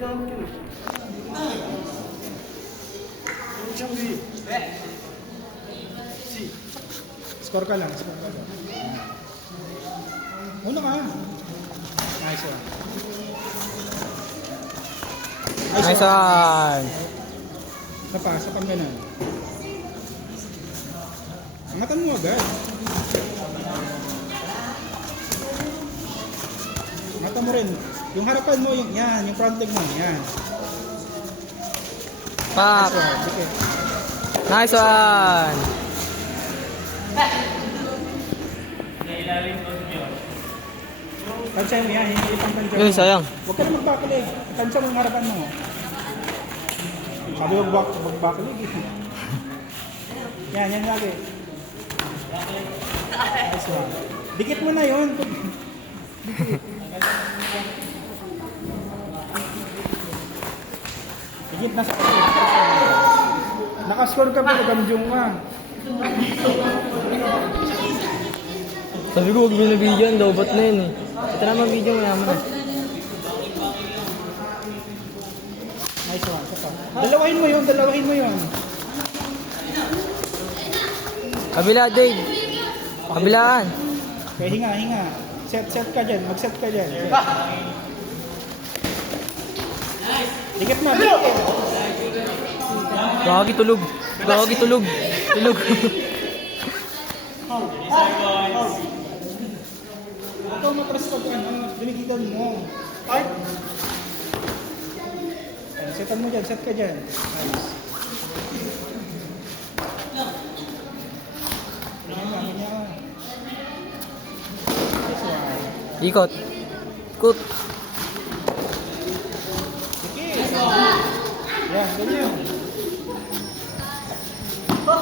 Score ka lang, score ka lang. Una ka. Nice one. Nice one. Sa pang ganun. Angatan mo agad. Angatan mo rin. Yung harapan mo, yung front leg mo, yan. Pak. Okay. Nice one. Tansya mo yan, hindi pang tansya mo. Yun, sayang. Huwag ka na magbakilig. Tansya mo yung harapan mo. Sabi mo magbakilig eh. Yan lagi. Nice one. Dikit mo na yun. Dikit. Dikit na sa kapatid. Nakascore ka pero gamjong ka. Sabi ko, huwag mo na video yan. Lobot na yun eh. Ito naman video mo naman. Nice one. Dalawahin mo yun. Kabila, Dave. Kabilaan. Okay, hinga. Set ka dyan. Mag-set ka dyan. Set. Dikit na. Gagi tulog. Tulog. Ikaw matras pag dinigitan mo. Ay! Setan mo dyan. Set ka dyan. Nice. Ganyan. Nice one. Ikot. Kut. Dikit. Yan, ganyan. Go.